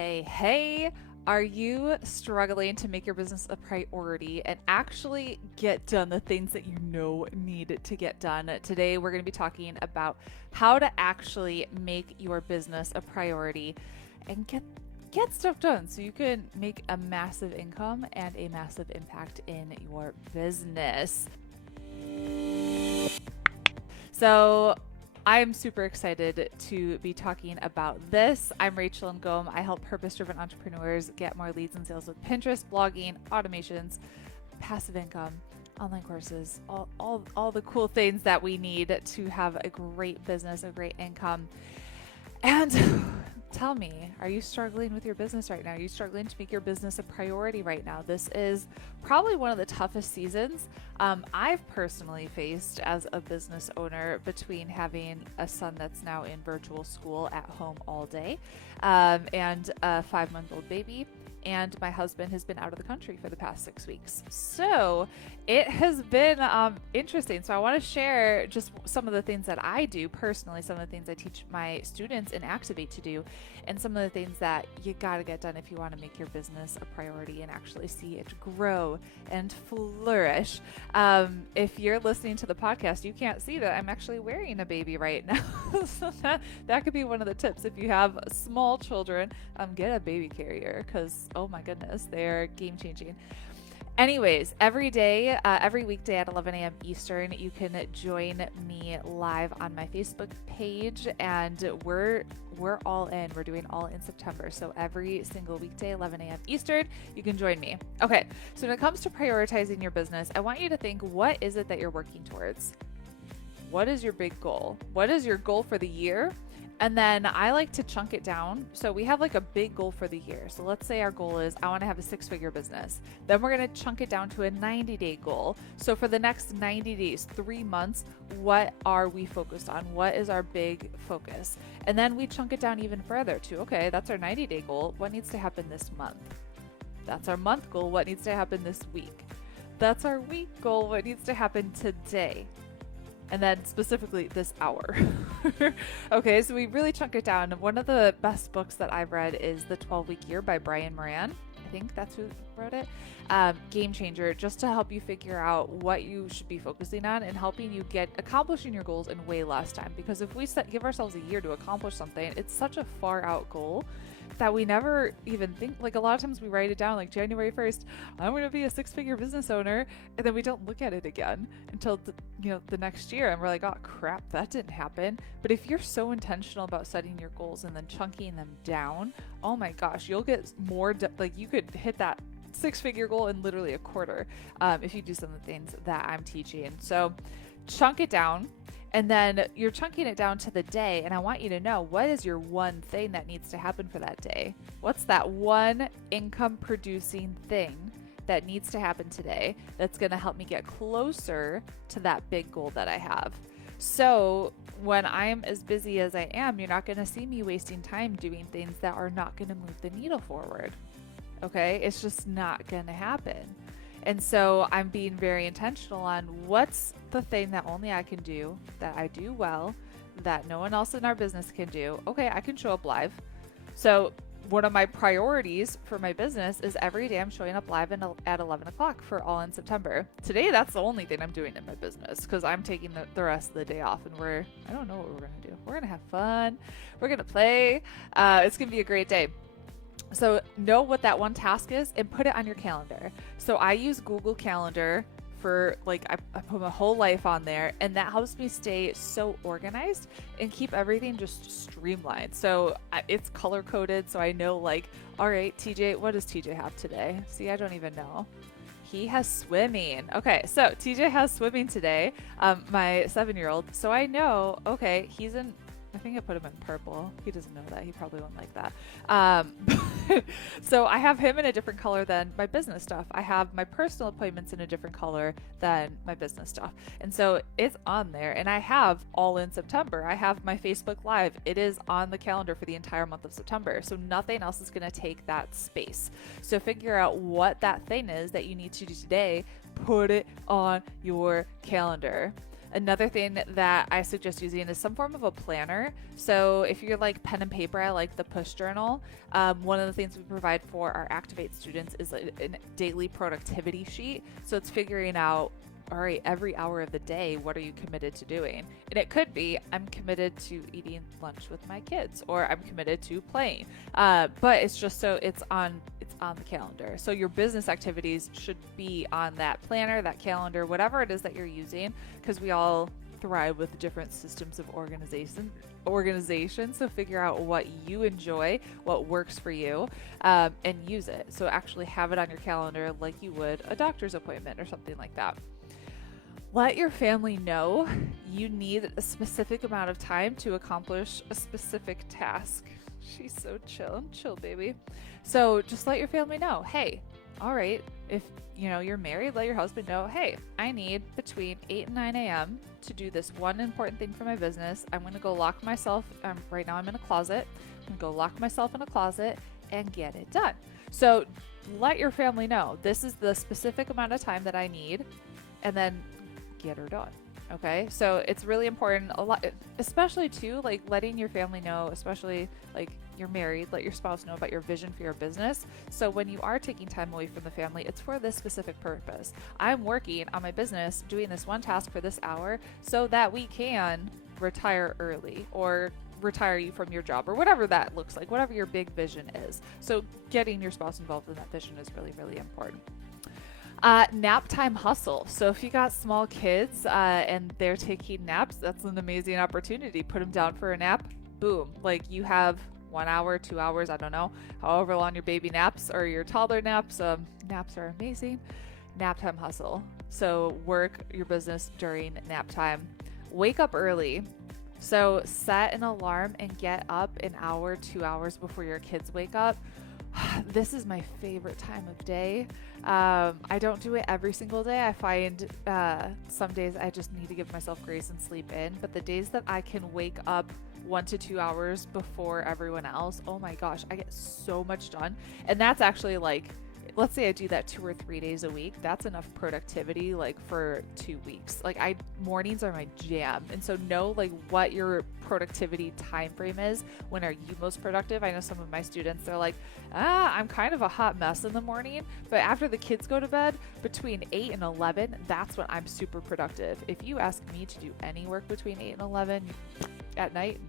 Hey, are you struggling to make your business a priority and actually get done the things that you know need to get done? Today, we're going to be talking about how to actually make your business a priority and get stuff done so you can make a massive income and a massive impact in your business. So, I'm super excited to be talking about this. I'm Rachel Ngom. I help purpose-driven entrepreneurs get more leads and sales with Pinterest, blogging, automations, passive income, online courses, all the cool things that we need to have a great business, a great income. And tell me, are you struggling with your business right now? Are you struggling to make your business a priority right now? This is probably one of the toughest seasons I've personally faced as a business owner, between having a son that's now in virtual school at home all day and a 5-month-old baby. And my husband has been out of the country for the past 6 weeks. So it has been interesting. So I want to share just some of the things that I do personally, some of the things I teach my students in Activate to do, and some of the things that you got to get done if you want to make your business a priority and actually see it grow and flourish. If you're listening to the podcast, you can't see that I'm actually wearing a baby right now. So that could be one of the tips. If you have small children, get a baby carrier, because oh my goodness, they're game changing. Anyways, every weekday at 11 a.m. Eastern, you can join me live on my Facebook page, and we're all in. We're doing all in September. So every single weekday, 11 a.m. Eastern, you can join me. Okay, so when it comes to prioritizing your business, I want you to think, what is it that you're working towards? What is your big goal? What is your goal for the year? And then I like to chunk it down. So we have like a big goal for the year. So let's say our goal is, I want to have a 6-figure business. Then we're going to chunk it down to a 90-day goal. So for the next 90 days, 3 months, what are we focused on? What is our big focus? And then we chunk it down even further to, okay, that's our 90-day goal. What needs to happen this month? That's our month goal. What needs to happen this week? That's our week goal. What needs to happen today? And then specifically this hour. Okay, so we really chunk it down. One of the best books that I've read is The 12-Week Year by Brian Moran. I think that's who wrote it. Game changer, just to help you figure out what you should be focusing on and helping you accomplishing your goals in way less time. Because if we give ourselves a year to accomplish something, it's such a far out goal that we never even think. Like, a lot of times we write it down like January 1st, I'm going to be a 6-figure business owner, and then we don't look at it again until the next year, and we're like, oh crap, that didn't happen. But if you're so intentional about setting your goals and then chunking them down, oh my gosh, you'll get more like you could hit that 6-figure goal in literally a quarter if you do some of the things that I'm teaching. So chunk it down. And then you're chunking it down to the day, and I want you to know, what is your one thing that needs to happen for that day? What's that one income producing thing that needs to happen today that's going to help me get closer to that big goal that I have? So when I'm as busy as I am, you're not going to see me wasting time doing things that are not going to move the needle forward. Okay? It's just not going to happen. And so I'm being very intentional on what's the thing that only I can do, that I do well, that no one else in our business can do. Okay, I can show up live. So one of my priorities for my business is every day I'm showing up live at 11 o'clock for All in September. Today, that's the only thing I'm doing in my business, because I'm taking the rest of the day off, and I don't know what we're going to do. We're going to have fun. We're going to play. It's going to be a great day. So know what that one task is and put it on your calendar. So I use Google Calendar for I put my whole life on there, and that helps me stay so organized and keep everything just streamlined. So it's color coded, so I know all right, TJ, what does TJ have today? See, I don't even know. He has swimming. Okay, so TJ has swimming today, my 7-year-old. So I know, okay, I think I put him in purple. He doesn't know that. He probably won't like that. So I have him in a different color than my business stuff. I have my personal appointments in a different color than my business stuff. And so it's on there. And I have All in September. I have my Facebook Live. It is on the calendar for the entire month of September. So nothing else is going to take that space. So figure out what that thing is that you need to do today. Put it on your calendar. Another thing that I suggest using is some form of a planner. So if you're like pen and paper, I like the push journal. One of the things we provide for our Activate students is a daily productivity sheet. So it's figuring out, all right, every hour of the day, what are you committed to doing? And it could be, I'm committed to eating lunch with my kids, or I'm committed to playing. But it's just so it's on the calendar. So your business activities should be on that planner, that calendar, whatever it is that you're using, because we all thrive with different systems of organization. So figure out what you enjoy, what works for you, and use it. So actually have it on your calendar like you would a doctor's appointment or something like that. Let your family know you need a specific amount of time to accomplish a specific task. She's so chill, baby. So just let your family know, hey, all right, if you're married, let your husband know, hey, I need between 8 and 9 a.m. to do this one important thing for my business. I'm going to go lock myself, right now I'm in a closet. I'm going to go lock myself in a closet and get it done. So let your family know, this is the specific amount of time that I need, and then get her done. Okay, so it's really important, a lot, especially too, like letting your family know, especially like you're married, let your spouse know about your vision for your business. So when you are taking time away from the family, it's for this specific purpose. I'm working on my business, doing this one task for this hour so that we can retire early or retire you from your job or whatever that looks like, whatever your big vision is. So getting your spouse involved in that vision is really, really important. Nap time hustle. So if you got small kids and they're taking naps, that's an amazing opportunity. Put them down for a nap. Boom. Like you have 1 hour, 2 hours, I don't know, however long your baby naps or your toddler naps. Naps are amazing. Nap time hustle. So work your business during nap time. Wake up early. So set an alarm and get up an hour, 2 hours before your kids wake up. This is my favorite time of day. I don't do it every single day. I find some days I just need to give myself grace and sleep in. But the days that I can wake up 1 to 2 hours before everyone else, oh my gosh, I get so much done. And that's actually like, let's say I do that 2 or 3 days a week. That's enough productivity like for 2 weeks. Like mornings are my jam. And so know like what your productivity time frame is. When are you most productive? I know some of my students, they're like, I'm kind of a hot mess in the morning, but after the kids go to bed between 8 and 11, that's when I'm super productive. If you ask me to do any work between 8 and 11 at night,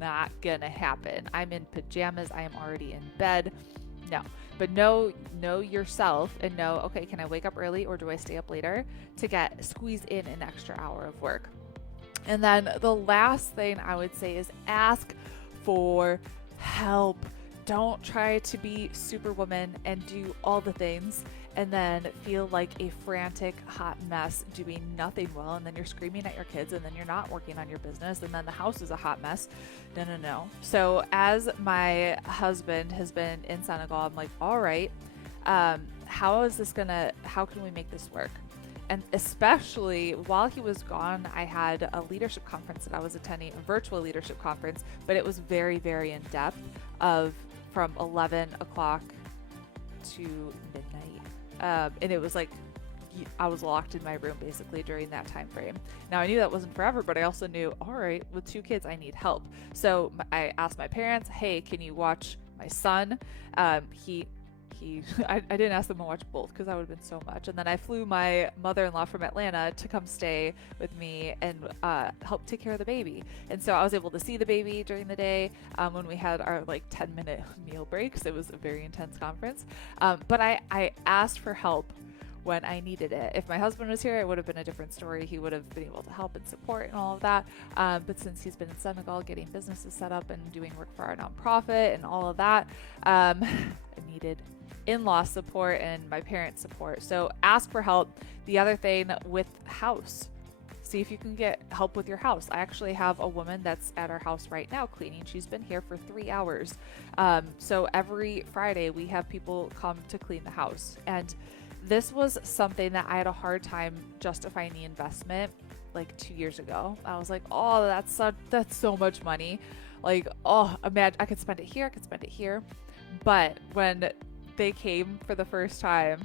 not gonna happen. I'm in pajamas. I am already in bed. No, but know yourself and know, okay, can I wake up early or do I stay up later to squeeze in an extra hour of work? And then the last thing I would say is ask for help. Don't try to be Superwoman and do all the things and then feel like a frantic hot mess doing nothing well, and then you're screaming at your kids, and then you're not working on your business, and then the house is a hot mess. No. So as my husband has been in Senegal, I'm like, all right, how can we make this work? And especially while he was gone, I had a leadership conference that I was attending, a virtual leadership conference, but it was very, very in depth from 11 o'clock to midnight. And it was like, I was locked in my room basically during that time frame. Now I knew that wasn't forever, but I also knew, all right, with 2 kids, I need help. So I asked my parents, hey, can you watch my son? I didn't ask them to watch both because that would have been so much. And then I flew my mother-in-law from Atlanta to come stay with me and help take care of the baby. And so I was able to see the baby during the day when we had our 10-minute meal breaks. It was a very intense conference. But I asked for help when I needed it. If my husband was here, it would have been a different story. He would have been able to help and support and all of that. But since he's been in Senegal getting businesses set up and doing work for our nonprofit and all of that, I needed in-law support and my parents' support. So ask for help. The other thing with house, see if you can get help with your house. I actually have a woman that's at our house right now cleaning. She's been here for 3 hours. So every Friday we have people come to clean the house. And this was something that I had a hard time justifying the investment 2 years ago. I was like, oh, that's so much money. Imagine I could spend it here, But when they came for the first time,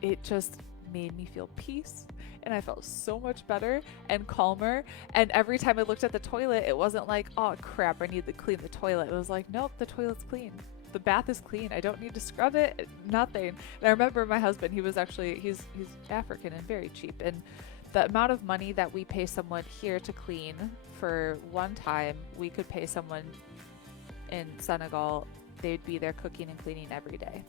it just made me feel peace and I felt so much better and calmer. And every time I looked at the toilet, it wasn't like, oh crap, I need to clean the toilet. It was like, nope, the toilet's clean. The bath is clean. I don't need to scrub it, nothing. And I remember my husband, he was actually, he's African and very cheap. And the amount of money that we pay someone here to clean for one time, we could pay someone in Senegal, they'd be there cooking and cleaning every day.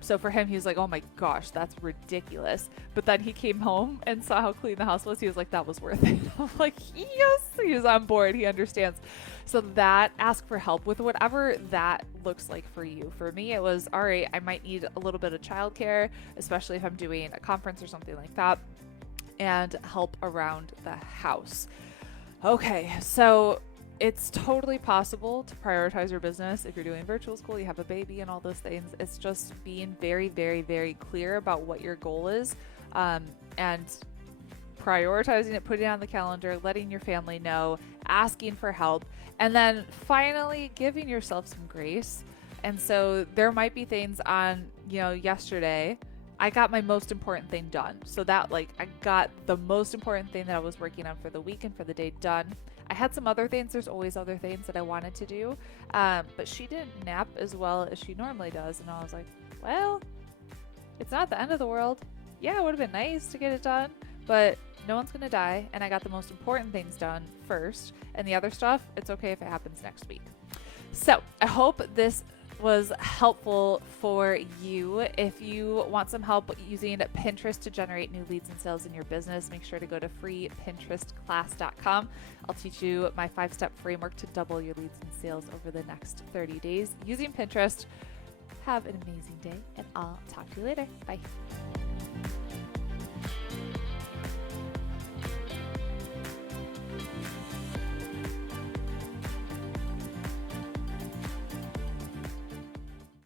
So for him, he was like, oh my gosh, that's ridiculous. But then he came home and saw how clean the house was. He was like, that was worth it. I'm like, yes, he was on board. He understands. So that, ask for help with whatever that looks like for you. For me, it was, all right, I might need a little bit of childcare, especially if I'm doing a conference or something like that, and help around the house. Okay, so it's totally possible to prioritize your business if you're doing virtual school, you have a baby and all those things. It's just being very, very, very clear about what your goal is, and prioritizing it, putting it on the calendar, letting your family know, asking for help, and then finally giving yourself some grace. And so there might be things on, yesterday, I got my most important thing done. So that I got the most important thing that I was working on for the week and for the day done. I had some other things. There's always other things that I wanted to do. But she didn't nap as well as she normally does. And I was like, well, it's not the end of the world. Yeah, it would have been nice to get it done, but no one's going to die. And I got the most important things done first. And the other stuff, it's okay if it happens next week. So I hope this was helpful for you. If you want some help using Pinterest to generate new leads and sales in your business, make sure to go to freepinterestclass.com. I'll teach you my 5-step framework to double your leads and sales over the next 30 days using Pinterest. Have an amazing day, and I'll talk to you later. Bye.